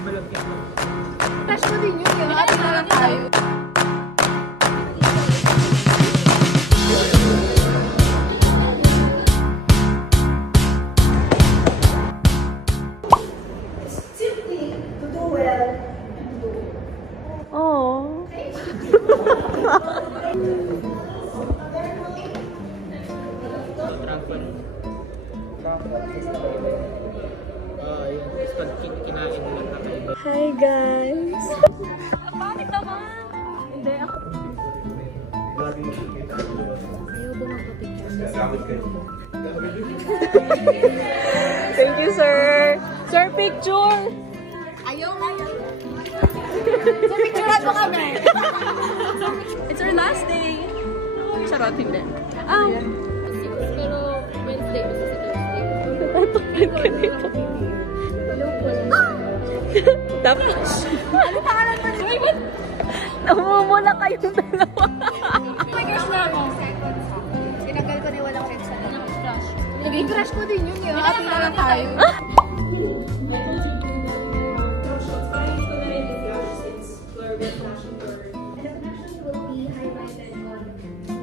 Crush mo din yun. Ate na lang tayo. Simply to do well and do it. Oh. Hi guys! Bakit naman? Hindi ako. Ayaw ba magpa-picture? Thank you, sir! Sir, picture! Ayaw nga. So, picturean mo kami. It's our last day! Charot, hindi. Pero Wednesday kasi sa Thursday. Natatakpan ka dito. Tapos, Ano pangalan mo nito? namumula kayong dalawa. Nag-crush na ako. Tinagal ko ni walang red sa crush. Naging crush ko din yun. Ate na lang tayo.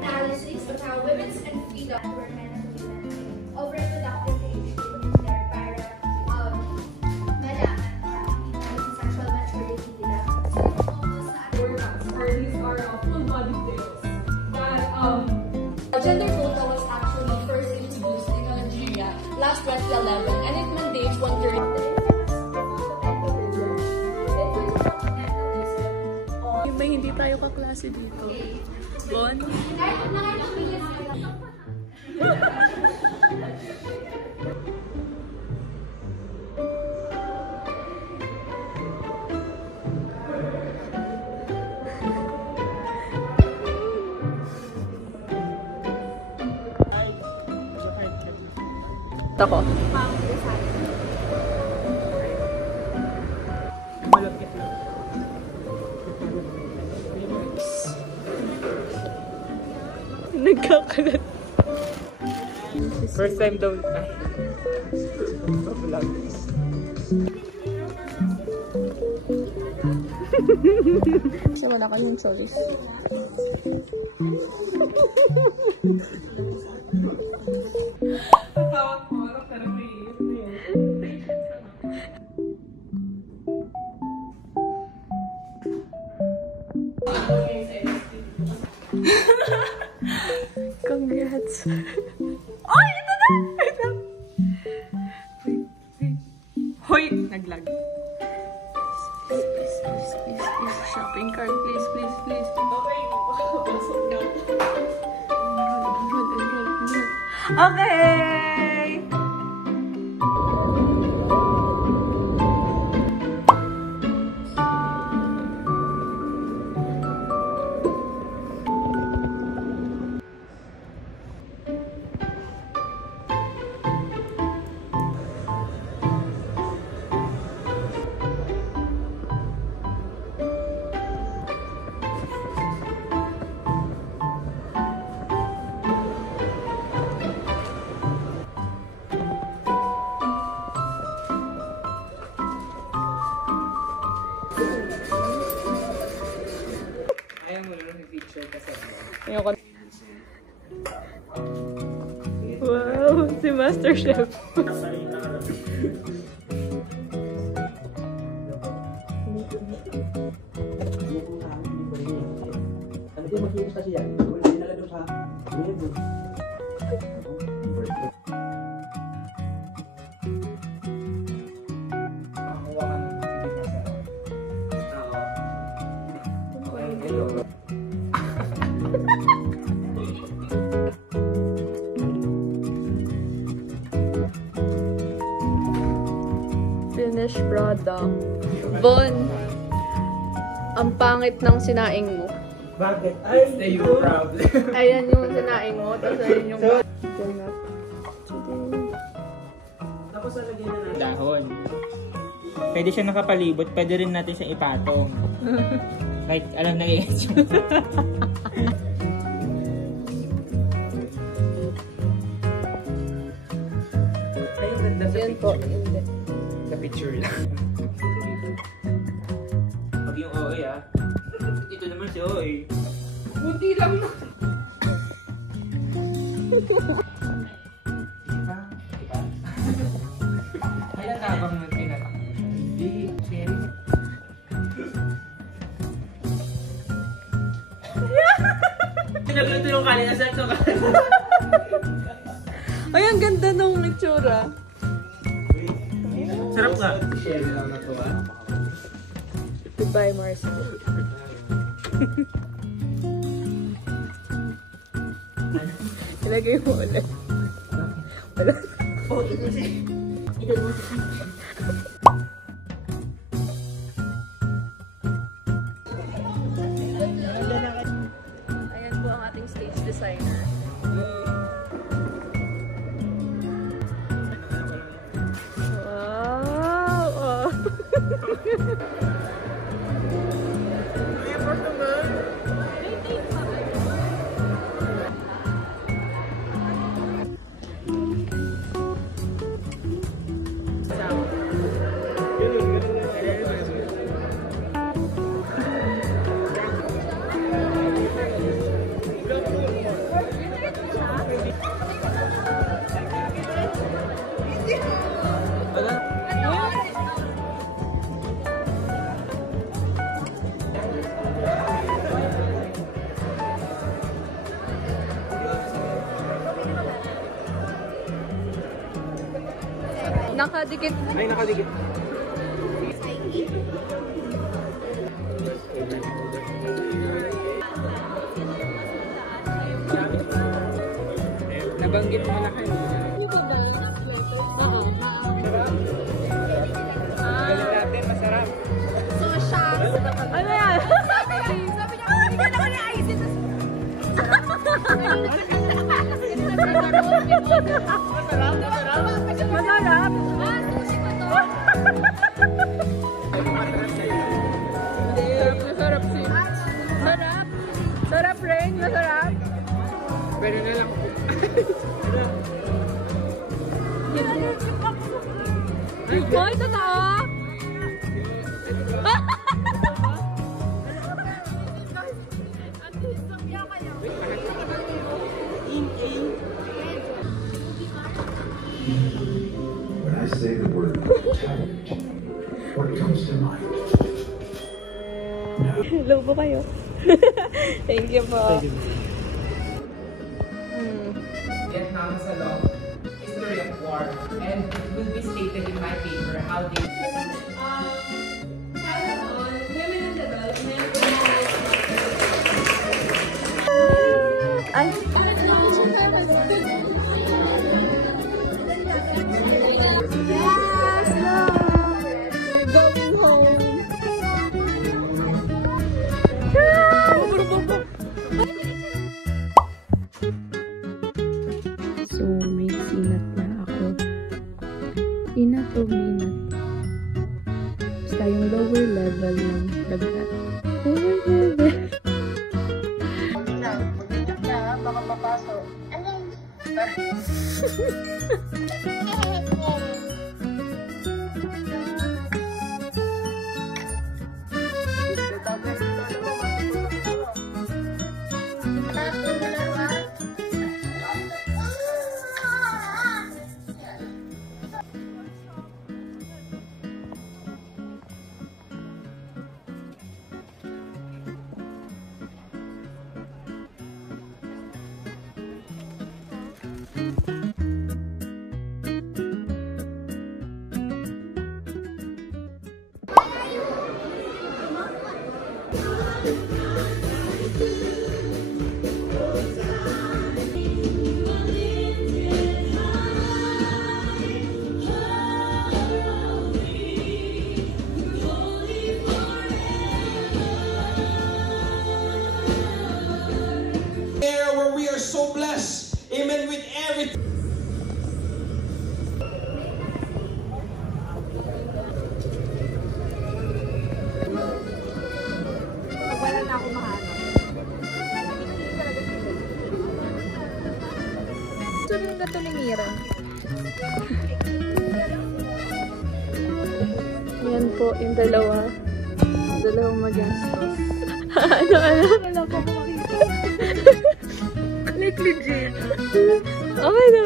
Analysis of how women's and freedom were men and women of reproductive age in their para malaman sa sexual maturity nila. So, focus na workouts or these are full body drills that gender quota was actually first introduced in Nigeria last 2011 and it mandates 1/3. May hindi tayo kaklase dito. Bon? Ako. Nagkakalat. First time daw. Kasi wala kayong choice. Tawag mo, pero may Congrats. Oh, ito na! Wait lang. Wait. Hoy! Naglag. Please. Shopping cart. Please. Okay! Ayoko. Wow, si Master Chef. Finished product. Bon, ang pangit ng sinaing mo. Bakit? Ay, stay you proud. Ayan yung sinaing mo, tapos ayan yung Tapos alagyan na natin dahon. Pwede siya nakapalibot, pwede rin natin siya ipatong. Like, alam na yung Yan po, hindi. Sa picture lang. Pag yung OA ah. Ito naman si OA. Buti lang na. Diba? Kaya tabang nung tinatak mo siya. Hindi, sharing. Pinagluto yung kanina sa ito. Ay, ang ganda nung itsura. Sarap nga. Share lang na to ah. Goodbye, Marcy. Ilagay mo ulit. Wala. Oh, ito si. Ito mo si. Ayan po ang ating stage designer. Wow! Oh. Nakadikit. Ay, nakadikit. Nabanggit mo na kayo. Galing natin, masarap. So, siya. Ano yan? Sabi niya, bigyan ako ni Aisin. Masarap. Masarap si. Sarap. Sarap rin. Masarap. Pero na lang. Ay, totoo. When I say the word talent, what comes to mind? Lobo kayo. Thank you po. Vietnam is a long history of war, and it will be stated in my paper how they... Ay. Yes, Lord. We're going home. So, may sinat na ako. Ina to minat. Basta yung lower level ng lagnat. Lower level. Baka mapasok. Where we are so blessed, amen, with everything. Wala na ako mahanap. Ito yung katulimiran. Ayan po, yung dalawang magastos. Ano? Wala pa ako makita. Like legit. Okay na.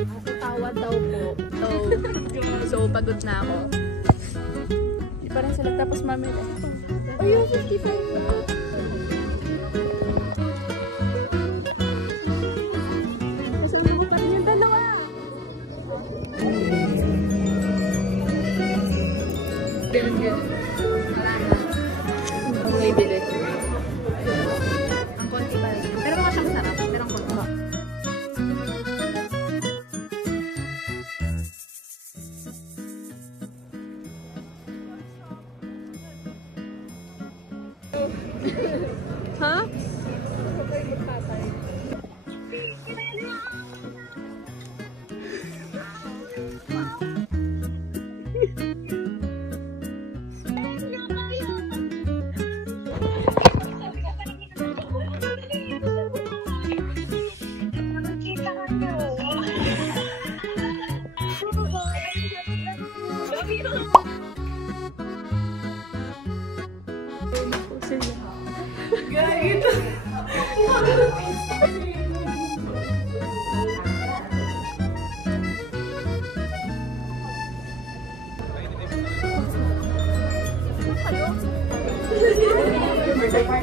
Ako tawad daw po. So, pagod na ako. Di pa rin sila tapos mamili. Ayun, 55 na. Kasama pa rin yung dalawa. Ang may bili. Ang konti pa rin. Pero mga siyang sarap. Pero ang konti. Ha?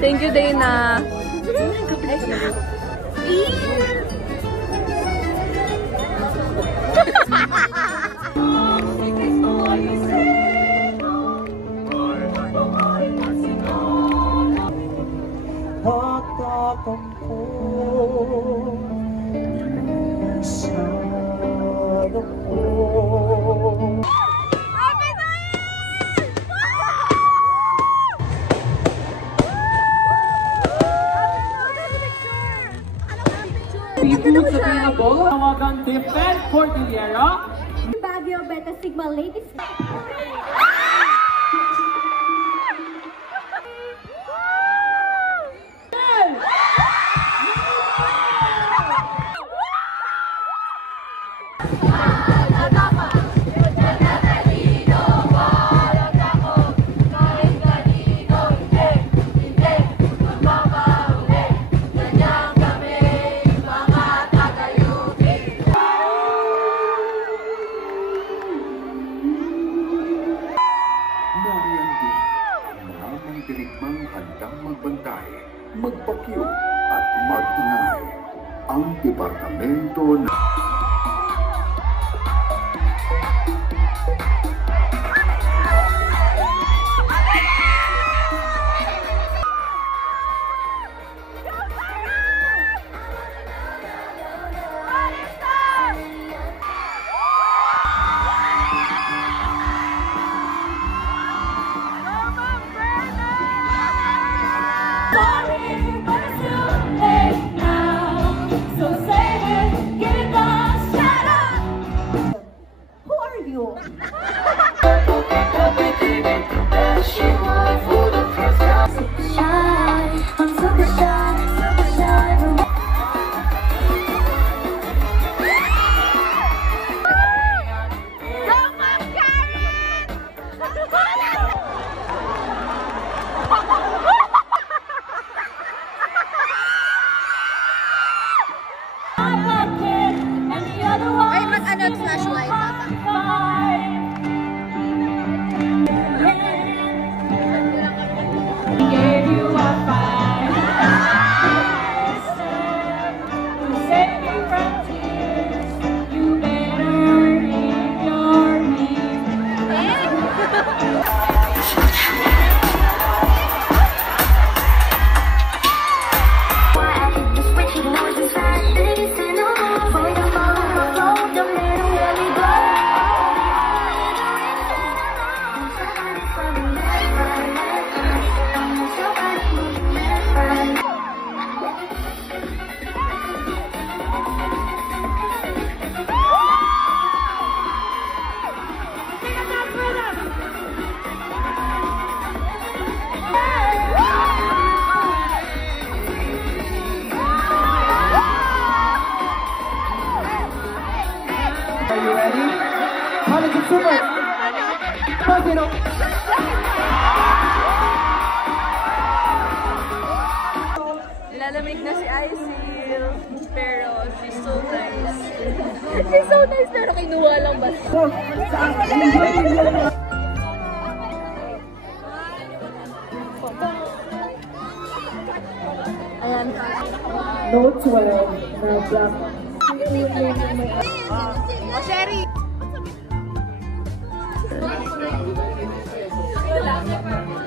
Thank you, Dana. People available. Tawagan Defend Cordillera. Baguio Beta Sigma Ladies. Dirigmang handang magbantay, magpakyo at mag-ingay. Ang Departamento ng Ay, mag-ano, flashlight nata. Are you ready? College of Super. Lalamig na si Isil, pero she's so nice. She's so nice, pero kinuha lang basta. Ayan. Note 12 na black. Oh, Sherry! Wala.